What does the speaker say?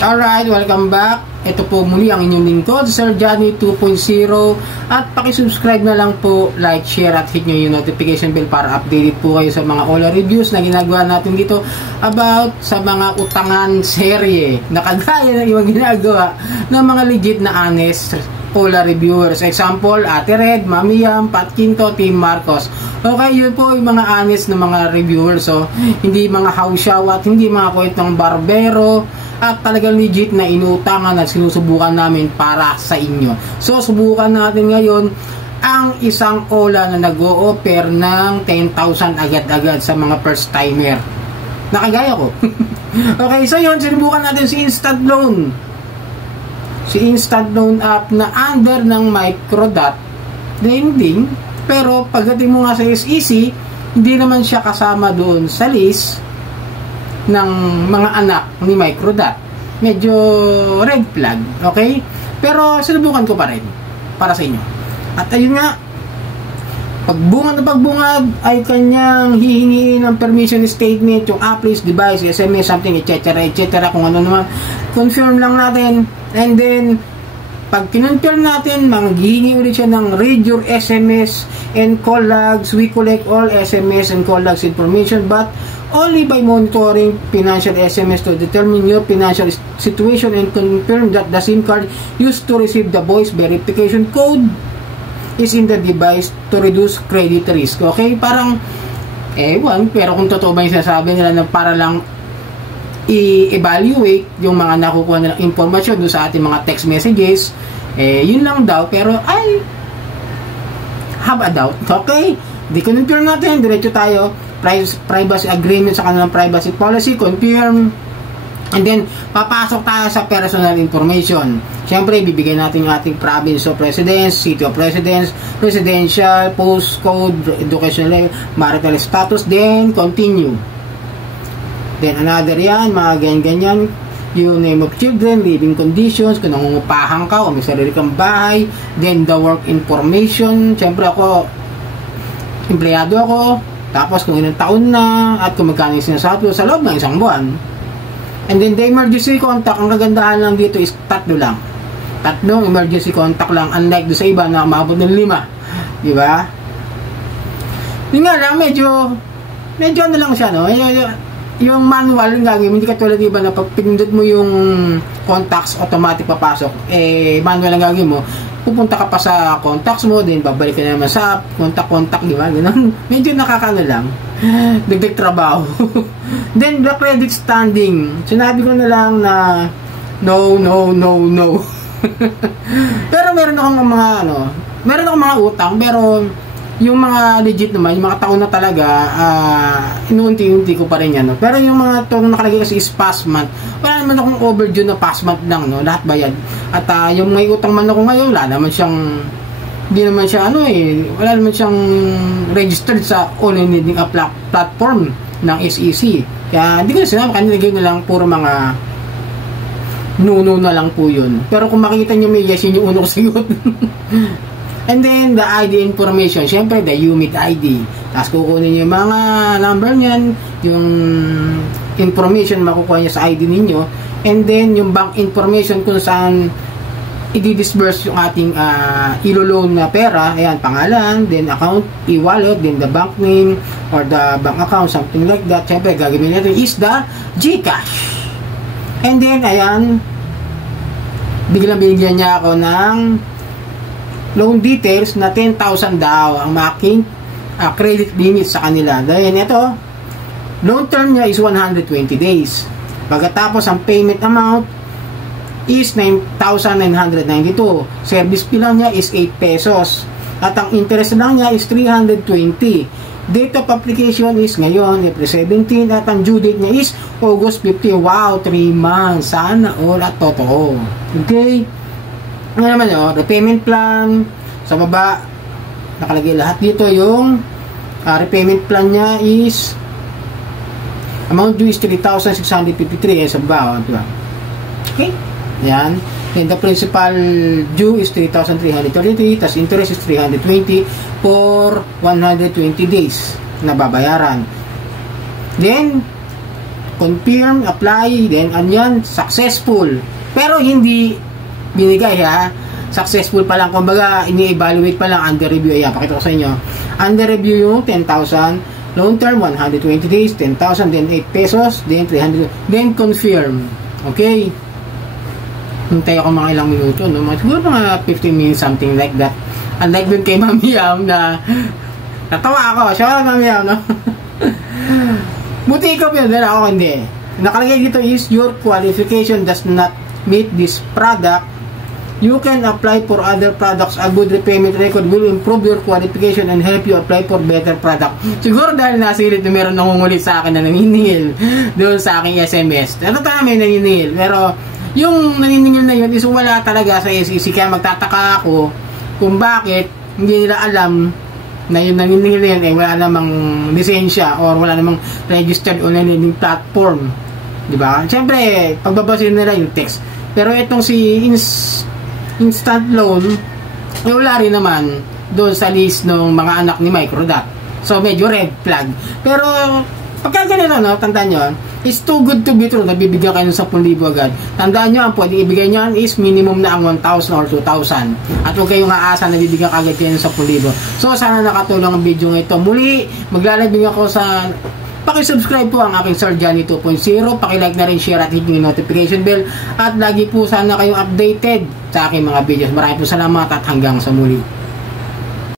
Alright, welcome back. Ito po muli ang inyong lingkod, Sir Johnny 2.0. At pakisubscribe na lang po, like, share at hit nyo yung notification bell para updated po kayo sa mga OLA reviews na ginagawa natin dito about sa mga utangan serye na kagaya ng ibang ginagawa ng mga legit na honest OLA reviewers. Example, Ate Red, Mami Yam, Pat Quinto, Team Marcos. Okay, yun po yung mga honest na mga reviewers. So, hindi mga hausyaw at hindi mga kwentong barbero at talagang legit na inutangan at sinusubukan namin para sa inyo. So, subukan natin ngayon ang isang OLA na nag-o-offer ng 10,000 agad-agad sa mga first timer. Nakagaya ko. Okay, so yun, sinubukan natin si Instant Loan. Si Instant Loan app na under ng Microdot lending, pero pagdating mo nga sa SEC, hindi naman siya kasama doon sa list ng mga anak ni Microdot. Medyo red flag, okay? Pero sinubukan ko pa rin para sa inyo. At ayun nga, pagbungad na pagbungad ay kanyang hihingiin ng permission statement, yung app list, device, SMS, something, etc. etc. kung ano naman. Confirm lang natin. And then, pag kinonfirm natin, maghihingi ulit siya ng read your SMS and call logs. We collect all SMS and call logs information, but only by monitoring financial SMS to determine your financial situation and confirm that the SIM card used to receive the voice verification code is in the device to reduce credit risk. Okay? Parang, ewan, pero kung totoo ba yung sinasabi nila na para lang i-evaluate yung mga nakukuha nilang informasyon doon sa ating mga text messages, yun lang daw, pero I have a doubt. Okay? Di confirm natin, diretso tayo, privacy agreement sa kanilang privacy policy, confirm, and then papasok tayo sa personal information. Siyempre, bibigay natin yung ating province of residence, city of residence, residential, postcode, educational level, marital status, then continue. Then another yan, mga ganyan-ganyan, yung name of children, living conditions, kung nangungupahan ka o may sarili kang bahay, then the work information. Siyempre ako, empleyado ako, tapos kung ilang taon na at kung magkano yung sinasabi sa loob ng isang buwan. And then the emergency contact, ang kagandahan lang dito is tatlo lang. Tatlong emergency contact lang, unlike do sa iba na maabot ng 5. Di ba? Yung nga lang, medyo ano lang siya, no? Yung manual yung gagawin, hindi katulad iba na pag pinindot mo yung contacts, automatic papasok. Manual ang gagawin mo, pupunta ka pa sa contacts mo, then babalik ka na naman sa contact, di ba? Ganun. Medyo nakakano lang. Dagdag trabaho. Then, the credit standing. Sinabi ko na lang na no. Pero meron akong mga utang, pero yung mga legit naman, yung mga taon na talaga, inuunti-unti ko pa rin yan. No? Pero yung mga itong nakalagay kasi is past month, wala naman akong overdue na past month lang, no? Lahat bayad. At yung may utang man ako ngayon, wala naman siyang, hindi naman siya, wala naman siyang registered sa online lending platform ng SEC. Kaya hindi ko na sinabi, kanilagay na lang puro mga no na lang po yun. Pero kung makikita nyo may yes, yun yung uno ko sagot. And then, the ID information. Siyempre, the UMIT ID. Tapos, kukunin nyo yung mga number niyan, yung information makukuha nyo sa ID ninyo. And then, yung bank information kung saan i-disburse yung ating ilo-loan na pera. Ayan, pangalan, then account, e-wallet, then the bank name, or the bank account, something like that. Siyempre, gagawin natin is the GCash. And then, ayan, biglang-bigyan niya ako ng loan details na 10,000 daw ang making credit limit sa kanila. Dahil ito, loan term niya is 120 days. Pagkatapos ang payment amount is 9,992. Service fee lang niya is 8 pesos. At ang interest lang niya is 320. Date of application is ngayon, April 17, at ang due date niya is August 15. Wow, 3 months. Sana all at totoo. Okay? Ano naman yun, repayment plan sa baba, nakalagay lahat dito. Yung repayment plan niya is amount due is 3,653 sa baba, diba? Okay, yan. And the principal due is 3,333, tas interest is 320 for 120 days na babayaran. Then confirm, apply, then anyan, successful. Pero hindi binigay ha. Successful pa lang, kumbaga ini-evaluate pa lang, under review. Ayan, pakita ko sa inyo. Under review yung 10,000, long term 120 days, 10,000, then 8 pesos, then 300, then confirm. Okay? Hintay ako mga ilang minuto, no? Siguro mga 15 minutes, something like that. Unlike dun kay Mami Yam na natawa ako, siya Mami Yam, no? Buti ko yun, dahil ako hindi. Nakalagay dito is your qualification does not meet this product. You can apply for other products. A good repayment record will improve your qualification and help you apply for better product. Siguro dahil nasilit na meron nangungulit sa akin na naniningil doon sa aking SMS. Ito talaga may naniningil. Pero yung naniningil na yun is wala talaga sa SEC. Kaya magtataka ako kung bakit hindi nila alam na yung naniningil na yun eh wala namang lisensya or wala namang registered online lending platform. Diba? Siyempre, pagbabasin nila yung text. Pero itong si instant loan, wala rin naman doon sa list ng mga anak ni Microdot. So, medyo red flag. Pero, pagka ganito, no, tandaan nyo, it's too good to be true, nabibigyan kayo ng 10,000 agad. Tandaan nyo, ang pwedeng ibigay nyo is minimum na ang 1,000 or 2,000. At huwag kayong aasa na bibigyan agad kayo ng 10,000. So, sana nakatulong ang video ito. Muli, maglalabing ako sa paki-subscribe po ang aking Sir Johnny 2.0, paki-like na rin, share at hit yung notification bell at lagi po sana kayong updated sa aking mga videos. Maraming po salamat at hanggang sa muli.